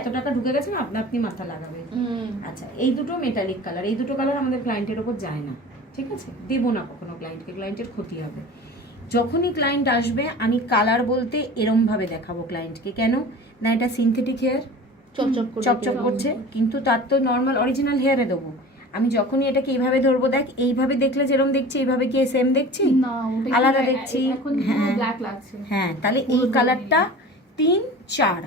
এত টাকা ঢুকে গেছে না, আপনি আপনি মাথা লাগাবে। আচ্ছা, এই দুটো মেটালিক কালার, এই দুটো কালার আমাদের ক্লায়েন্টের ওপর যায় না, ঠিক আছে? দেবো না কখনো ক্লায়েন্টকে, ক্লায়েন্টের ক্ষতি হবে। যখনই ক্লায়েন্ট আসবে আমি কালার বলতে এরম ভাবে দেখাবো ক্লায়েন্টকে। কেন না, এটা সিনথেটিক হেয়ার, চকচক করছে, কিন্তু তার তো নর্মাল অরিজিনাল হেয়ারে দেবো। আমি যখনই এটাকে এইভাবে ধরবো, দেখ এইভাবে দেখলে যেরকম দেখছি এইভাবে কি সেম দেখছি? আলাদা দেখছি। হ্যাঁ, তাহলে এই কালারটা 3-4,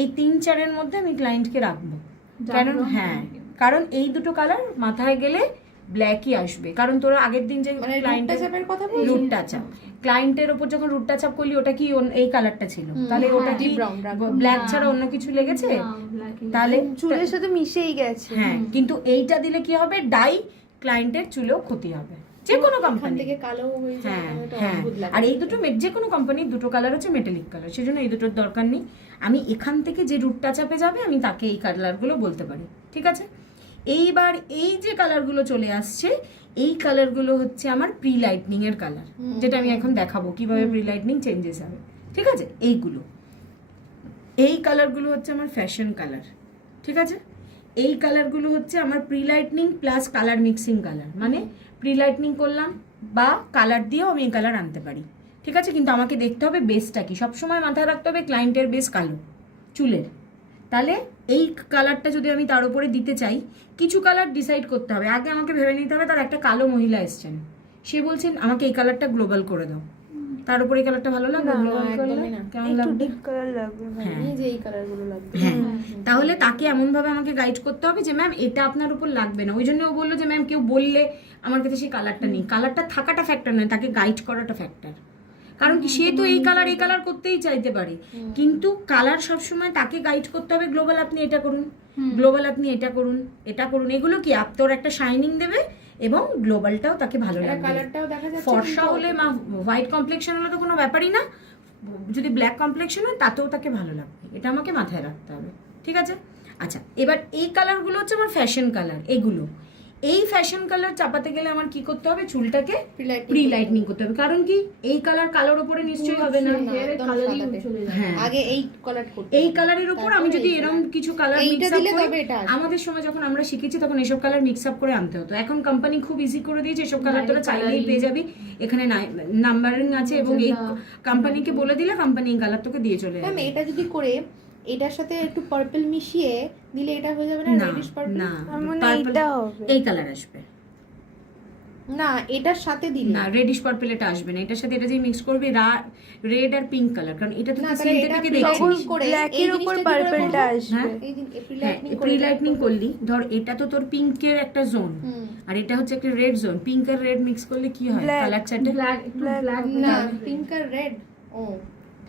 এই 3-4-এর মধ্যে আমি ক্লায়েন্টকে রাখবো। কারণ কারণ এই দুটো কালার মাথায় গেলে ব্ল্যাকই আসবে। কারণ তোরা আগের দিন যে ক্লায়েন্টের কথা বলছিস, রুট টাচ আপ, ক্লায়েন্টের উপর যখন রুট টাচ আপ করলি ওটা কি এই কালারটা ছিল? তাহলে ওটা কি ব্ল্যাক ছাড়া অন্য কিছু লেগেছে? তাহলে চুলের সাথে মিশেই গেছে। হ্যাঁ, কিন্তু এইটা দিলে কি হবে, ডাই ক্লায়েন্টের চুলেও ক্ষতি হবে, যে কোনো কোম্পানি থেকে কালো হয়ে যায়। হ্যাঁ, আর এই দুটো যে কোনো কোম্পানির দুটো কালার হচ্ছে মেটালিক কালার, সেজন্য এই দুটোর দরকার নেই। আমি এখান থেকে যে রুটটা চাপে যাবে আমি তাকে এই কালারগুলো বলতে পারি, ঠিক আছে? এইবার এই যে কালারগুলো চলে আসছে, এই কালারগুলো হচ্ছে আমার প্রি লাইটনিং এর কালার, যেটা আমি এখন দেখাবো কিভাবে প্রি লাইটনিং চেঞ্জেস হবে, ঠিক আছে? এই কালারগুলো হচ্ছে আমার ফ্যাশন কালার, ঠিক আছে? এই কালারগুলো হচ্ছে আমার pre lightning plus colour mixing colour, মানে প্রি লাইটনিং করলাম বা কালার দিয়েও আমি এই কালার আনতে পারি, ঠিক আছে? কিন্তু আমাকে দেখতে হবে বেসটা কি। সবসময় মাথায় রাখতে হবে ক্লায়েন্টের বেস কালো চুলের। তাহলে এই কালারটা যদি আমি তার উপরে দিতে চাই, কিছু কালার ডিসাইড করতে হবে। আগে আমাকে ভেবে নিতে হবে তার একটা কালো মহিলা এসছেন, সে বলছেন আমাকে এই কালারটা গ্লোবাল করে দাও, তার উপরে এই কালারটা ভালো লাগবে? কেমন লাগবে? হ্যাঁ, তাহলে তাকে এমন ভাবে আমাকে গাইড করতে হবে যে ম্যাম এটা আপনার উপর লাগবে না। ওই জন্য ও বললো যে ম্যাম কেউ বললে আমার কাছে সেই কালারটা নেই। কালারটা থাকাটা ফ্যাক্টর নয়, তাকে গাইড করাটা ফ্যাক্টর। কারণ কি, সে তো এই কালার করতেই চাইতে পারে, কিন্তু কালার সবসময় তাকে গাইড করতে হবে। গ্লোবাল আপনি এটা করুন, গ্লোবাল আপনি এটা করুন, এটা করুন। এগুলো কি তোর একটা শাইনিং দেবে এবং গ্লোবালটাও তাকে ভালো লাগবে। ফর্সা হলে হোয়াইট কমপ্লেক্সন হলে তো কোনো ব্যাপারই না, যদি ব্ল্যাক কমপ্লেক্সন হয় তাতেও তাকে ভালো লাগবে। এটা আমাকে মাথায় রাখতে হবে, ঠিক আছে? আচ্ছা, এবার এই কালারগুলো হচ্ছে আমার ফ্যাশন কালার। এগুলো এই ফ্যাশন কালার চাপাতে গেলে আমার কি করতে হবে, চুলটাকে প্রি লাইটনিং করতে হবে। কারণ কি, এই কালার কালোর উপরে নিশ্চয়ই হবে না। হ্যাঁ, আগে এই কালারের উপর আমি যদি এরকম কিছু কালার মিক্স আপ করি, আমাদের সময় যখন আমরা শিখেছি তখন এসব কালার মিক্স আপ করে আনতে হতো। এখন কোম্পানি খুব ইজি করে দিয়েছে, এসব কালার তোরা চাইলেই পেয়ে যাবি। এখানে নাম্বারিং আছে এবং এই কোম্পানিকে বলে দিলে কোম্পানি এই কালার তোকে দিয়ে চলে যাবে। এটা যদি করে এটার সাথে একটু পার্পল মিশিয়ে দিলে এটা হয়ে যাবে না? রেডিশ পার্পল না, এটা হবে, এই কালার আসবে না, এটার সাথে দিলে না, রেডিশ পার্পল এটা আসবে না। এটার সাথে এটা যে মিক্স করবে রেড আর পিঙ্ক কালার, কারণ এটা তো সিনথেটিকে দেখছিস, ব্ল্যাকের উপর পার্পলটা আসবে। প্রি লাইটনিং করলি, ধর এটা তো তোর পিঙ্কের একটা জোন আর এটা হচ্ছে একটা রেড জোন। পিঙ্ক আর রেড মিক্স করলে কি হয়? কালার চাটে না, পিঙ্ক আর রেড, ও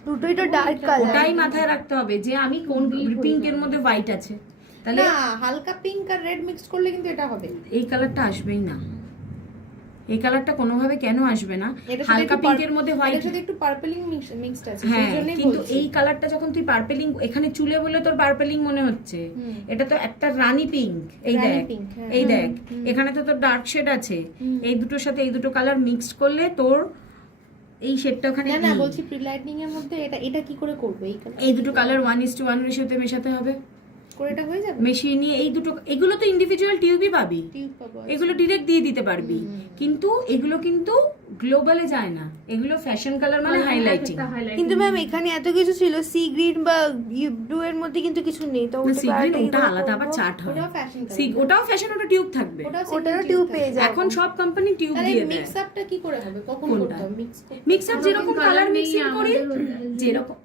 দুটোই তো ডার্ক কালার। ওটাই মাথায় রাখতে হবে যে আমি কোন পিঙ্কের মধ্যে হোয়াইট আছে, তাহলে না, হালকা পিঙ্ক আর রেড মিক্স করলে কিন্তু এটা হবে। এই কালারটা আসবেই না। এই কালারটা কোনোভাবে কেন আসবে না? হালকা পিঙ্কের মধ্যে হোয়াইট, এর সাথে একটু পার্পলিং মিক্সড আছে, হ্যাঁ, সেইজন্যই বলছি। কিন্তু এই কালারটা যখন তুই পার্পলিং এখানে চুলে বলে তোর পার্পলিং মনে হচ্ছে, এটা তো একটা রানী পিঙ্ক। এই দেখ, এই দেখ, এখানে তো তোর ডার্ক শেড আছে। এই দুটোর সাথে এই দুটো কালার মিক্সড করলে তোর এই শেডটা ওখানে। না, বলছি প্রি লাইটনিং এর মধ্যে এটা কি করে করব? এই দুটো কালার 1:1 রেশিওতে মেশাতে হবে, করে এটা হয়ে যাবে। মেশিয়ে নিয়ে এই দুটো, এগুলো তো ইন্ডিভিজুয়াল টিউবই পাবি, এগুলো ডিরেক্ট দিয়ে দিতে পারবি। কিন্তু এগুলো কিন্তু গ্লোবালে যায় না, এগুলো ফ্যাশন কালার মানে হাইলাইটিং। কিন্তু ম্যাম এখানে এত কিছু ছিল, সি গ্রিন বা ব্লু এর মধ্যে কিন্তু কিছু নেই। তো সি গ্রিন ওটা আলাদা আবার চার্ট হয়, ওটাও ফ্যাশন, ওটা টিউব থাকবে, ওটারও টিউব পেয়ে যায়। এখন সব কোম্পানি টিউব দিয়ে দেয়। মিক্স আপটা কি করে হবে? কখন করতে হবে মিক্স আপ? যেরকম কালার মিক্সিং করি, যেরকম,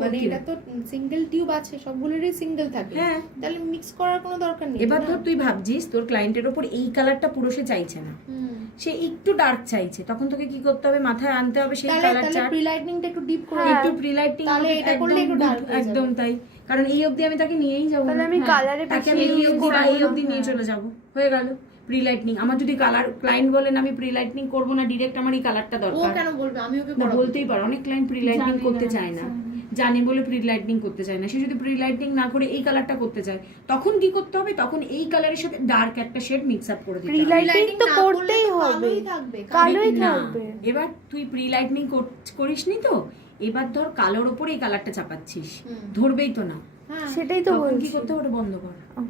মানে এটা তো সিঙ্গেল টিউব আছে, সবগুলোরই সিঙ্গেল থাকে, হ্যাঁ, তাহলে মিক্স করার কোনো দরকার নেই। এবার ধর তুই ভাবছিস তোর ক্লায়েন্টের উপর এই কালারটা পুরো সে চাইছে না, সে একটু ডার্ক চাইছে, তখন তোকে কি করতে হবে, মাথায় আনতে হবে সেই কালার চার্ট। প্রি লাইটনিংটা একটু ডিপ করে, একটু প্রি লাইটনিং, তাহলে এটা করলে একটু ডার্ক হয়ে যাবে। একদম তাই, কারণ এই অবধি আমি তাকে নিয়েই যাব, তাহলে আমি কালারে তাকে আমি এই অবধি নিয়ে চলে যাব, হয়ে গেল প্রি লাইটনিং। আমার যদি কালার ক্লায়েন্ট বলেন আমি প্রি লাইটনিং করবো না, ডিরেক্ট আমার এই কালারটা ও দরকার, কেন বলবে? আমি ওকে বলতেই পারো। অনেক ক্লায়েন্ট প্রি লাইটনিং করতে চায় না, জানে বলে প্রি লাইটনিং করতে চায় না। সে যদি প্রি লাইটনিং না করে এই কালারটা করতে চায়, তখন কি করতে হবে? তখন এই কালারের সাথে ডার্ক একটা শেড মিক্স আপ করে দিতে হবে। প্রি লাইটনিং তো করতেই হবে, কালোই থাকবে। এবার তুই প্রি লাইটনিং করিসনি তো, এবার ধর কালোর উপরে এই কালারটা চাপাচ্ছিস, ধরবেই তো না, হ্যাঁ সেটাই তো তখন কি বলছি করতে হবে? ওটা বন্ধ কর। ও।